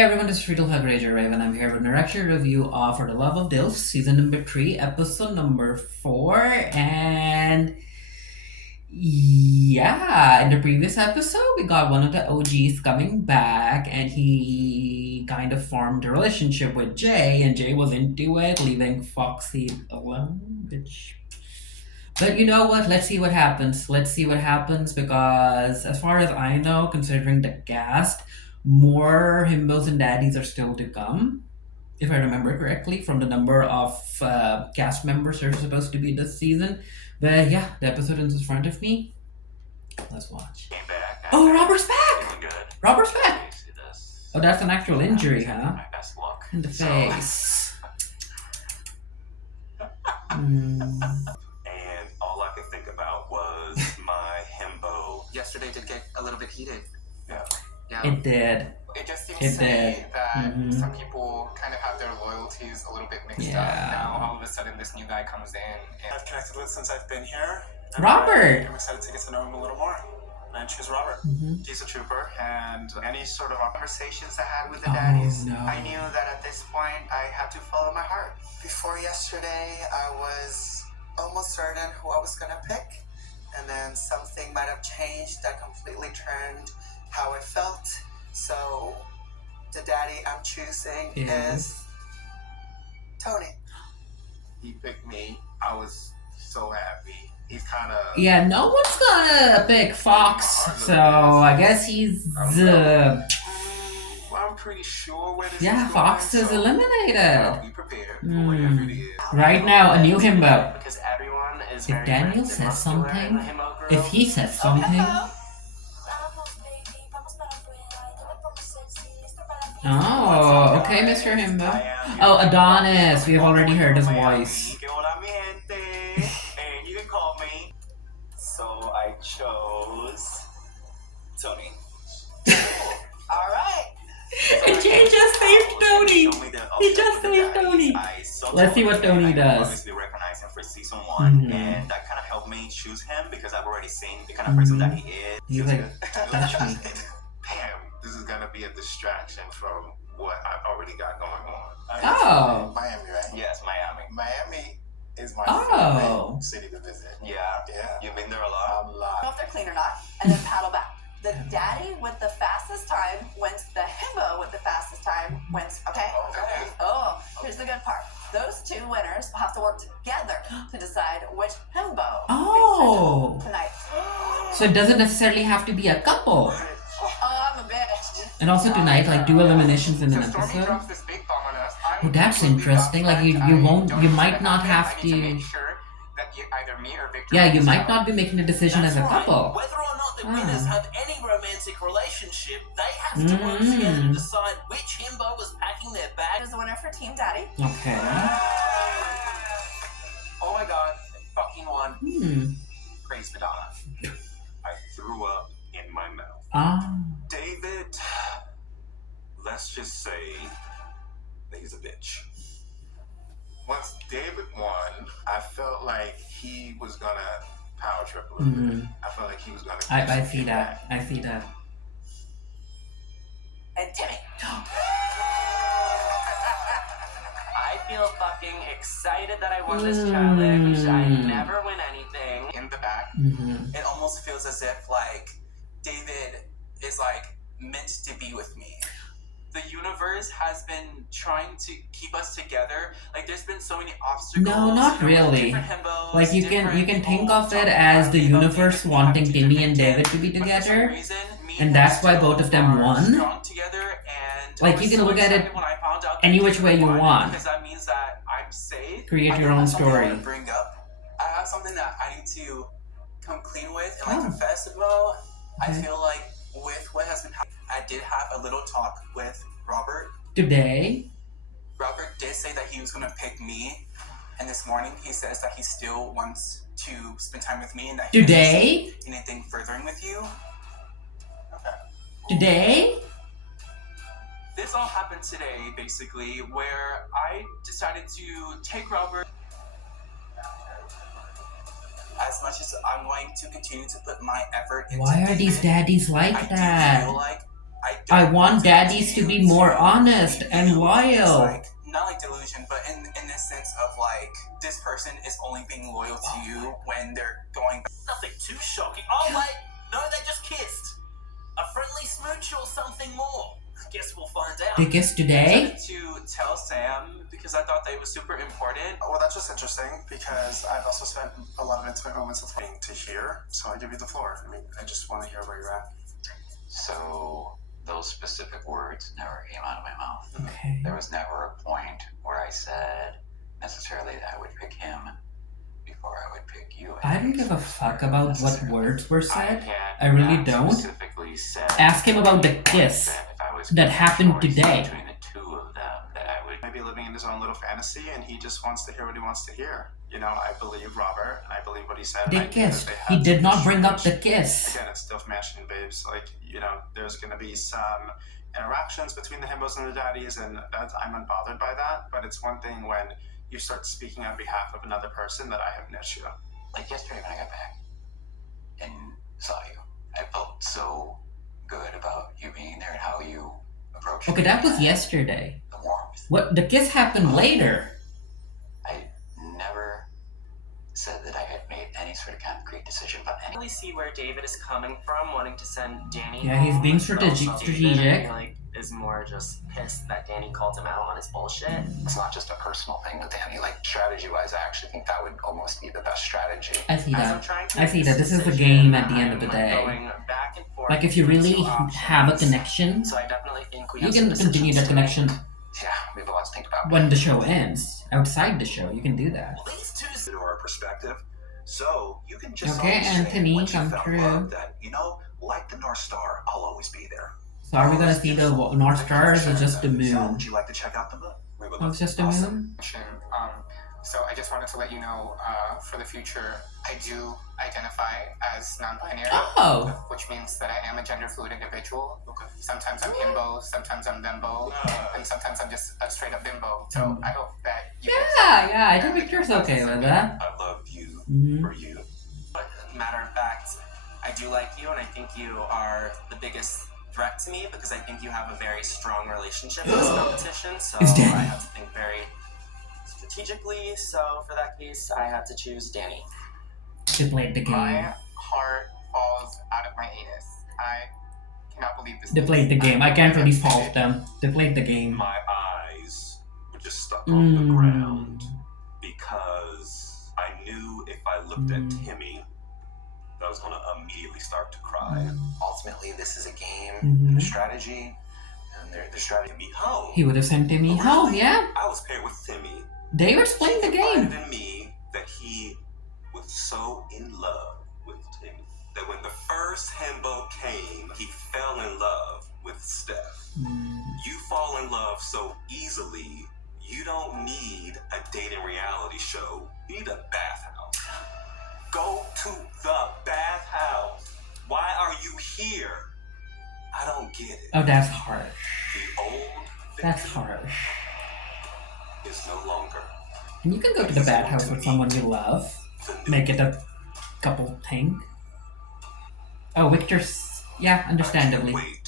Hey everyone, this is Riddle Rager Raven. I'm here with a reaction review of For the Love of DILFs, season number 3, episode number 4, and yeah, in the previous episode, we got one of the OGs coming back, and he kind of formed a relationship with Jay, and Jay was into it, leaving Foxy alone, which... But you know what? Let's see what happens. Because as far as I know, considering the cast, more himbos and daddies are still to come. If I remember correctly, from the number of cast members are supposed to be this season. But yeah, the episode is in front of me. Let's watch. Came back. Oh, Robert's back! Feeling good. Robert's back! See this. Oh, that's an actual injury, huh? My best luck. In the So- face. Hmm. And all I could think about was my himbo. Yesterday did get a little bit heated. Yeah. Yeah. It did. It just seems It to me did. that Mhm. some people kind of have their loyalties a little bit mixed Yeah. up. Now all of a sudden this new guy comes in and I've connected with since I've been here. And Robert! I'm excited to get to know him a little more. And I choose Robert. Mhm. He's a trooper, and any sort of conversations I had with the Oh, daddies, no. I knew that at this point I had to follow my heart. Before yesterday, I was almost certain who I was gonna pick, and then something might have changed that completely turned how I felt. So the daddy I'm choosing is Tony. he picked me. I was so happy. He's kind of... Yeah, no one's gonna pick Fox, so I guess he's Well, I'm pretty sure where this yeah, is Fox going, is so eliminated. be prepared for whatever it is. Right now, a new himbo. Because everyone is If very Daniel ripped and says muscular in something, the himbo group. if he says something, oh, okay, Mr. Himbo. Oh, Adonis, we've already heard his voice. And you can call me. So I chose Tony. Alright. And Jay just saved Tony. He just saved Tony. Let's see what Tony does. Obviously recognize him for season 1, Mhm. and that kind of helped me choose him because I've already seen the kind of person that he is. He's like, touch me. Damn, this is gonna be a distraction from what I've already got going on. Oh. Miami, right? Yes, Miami. Miami is my Oh. favorite city to visit. Yeah. Yeah. You've been there a lot? A lot. know if they're clean or not, and then paddle back. The daddy with the fastest time wins. The himbo with the fastest time wins. Okay? Okay. Oh, here's the good part. Those two winners will have to work together to decide which himbo Oh. they send tonight. So it doesn't necessarily have to be a couple. Oh, I'm a bitch. And also tonight, like, do eliminations in an So Stormy episode. drops this big bomb on us. I'm Oh, that's completely interesting. Like, you upset. won't, I don't you know might what not happened. have I need to to. make sure that either me or Victor Yeah, you wins might out. not be making a decision as a couple. Whether or not the Ah. winners have any romantic relationship, they have to work together to decide which himbo was packing their bag. Here's the winner for Team Daddy. Okay. Oh my god, I fucking won. Praise Madonna. I threw up in my mouth. Ah. David, let's just say that he's a bitch. Once David won, I felt like he was gonna power trip a little bit. I felt like he was gonna. I see that. I see that. And Timmy. I feel fucking excited that I won this challenge. I never win anything. In the back, Mm-hmm. it almost feels as if like David is like meant to be with me. The universe has been trying to keep us together. Like there's been so many obstacles. No, not really. different himbos, Like, you can different think people of it talking as about the himbo universe being wanting two Timmy and different David to be kids, but for some together, reason, me and him that's why still both of them are won. strong together, and Like, I you was can so look at it excited when I found out that any which David way you won, want. because that means that I'm safe. Create I your do own have something I story. want to bring up. I have something that I need to come clean with and like Oh. confess about. I Okay. feel like with what has been happening, I did have a little talk with Robert. Today? Robert did say that he was going to pick me, and this morning he says that he still wants to spend time with me and that he doesn't Today? see anything furthering with you. Today? This all happened today, basically, where I decided to take Robert. As much as I'm going to continue to put my effort into Why are these David, daddies like I do that? feel like I want daddies to be more honest and loyal. Like, not like delusion, but in this sense of like, this person is only being loyal to you when they're going back. Nothing too shocking. Oh wait, no, they just kissed. A friendly smooch or something more. Guess we'll find out. They kissed today? To tell Sam because I thought they were super important. Well, that's just interesting because I've also spent a lot of intimate moments with him to hear, so I give you the floor. I mean, I just want to hear where you're at. So those specific words never came out of my mouth. Okay. There was never a point where I said necessarily that I would pick him before I would pick you. I don't give a fuck about what words were said. I had really not don't. specifically said Ask him about the kiss if I was that given a happened choice today. Between the two of them, that I would. Maybe living in his own little fantasy, and he just wants to hear what he wants to hear. You know, I believe Robert, and I believe what he said. They kissed. He did not bring up the kiss. Again, it's still mansion babes. Like, you know, there's going to be some interactions between the himbos and the daddies, and I'm unbothered by that. But it's one thing when you start speaking on behalf of another person that I have an issue. Like yesterday when I got back and saw you, I felt so good about you being there and how you approached me. Okay, that was yesterday. The warmth. What? The kiss happened later. I never said that I had made any sort of concrete decision about I any. really see where David is coming from, wanting to send Danny. Yeah, he's home, being but strategic- also strategic. David, I feel like, is more just pissed that Danny called him out on his bullshit. It's not just a personal thing with Danny. Like strategy-wise, I actually think that would almost be the best strategy. I see As I'm that. trying to I make see that. This is a decision, game at the end of the I'm, day. Going back and forth Like, if you between really two options. have a connection, So I definitely think we you have can some continue decisions that to make. connection Yeah, we have a lot to think about. when the show ends. Outside the show, you can do that. These two are a perspective. So you can just Okay, always say Anthony, once you come found through. love that, you know, like the North Star, I'll always be there. So are we gonna see the North Stars or just the So moon? would you like to check out the moon? We would Oh, love it's just to. the Awesome. moon? So I just wanted to let you know, for the future, I do identify as non-binary. Oh! Which means that I am a gender fluid individual. Okay. Sometimes I'm himbo, sometimes I'm bimbo, and sometimes I'm just a straight up bimbo. So I hope that you Yeah, I think Victor's okay with that. I love you Mhm. for you. But matter of fact, I do like you, and I think you are the biggest threat to me because I think you have a very strong relationship in this competition. So It's I Danny. have to think very strategically. So for that case, I had to choose Danny. They played the game. My heart falls out of my anus. I cannot believe this. They played the game. I can't really fault them. They played the game. My eyes were just stuck on the ground because I knew if I looked at Timmy, I was going to immediately start to cry. Ultimately, this is a game, Mhm. a strategy, and their strategy. Me home. He would have sent Timmy home, yeah? I was paired with Timmy. They were playing the He game. confided in me that he was so in love with Timmy that when the first himbo came, he fell in love with Steph. You fall in love so easily, you don't need a dating reality show. You need a bathhouse. Go to the bathhouse. Why are you here? I don't get it. Oh, that's harsh. The old That's Victor harsh. is no longer And you can go to the bathhouse with someone you love. the new Make it a couple thing. Oh, Victor's... Yeah, I understandably. can't wait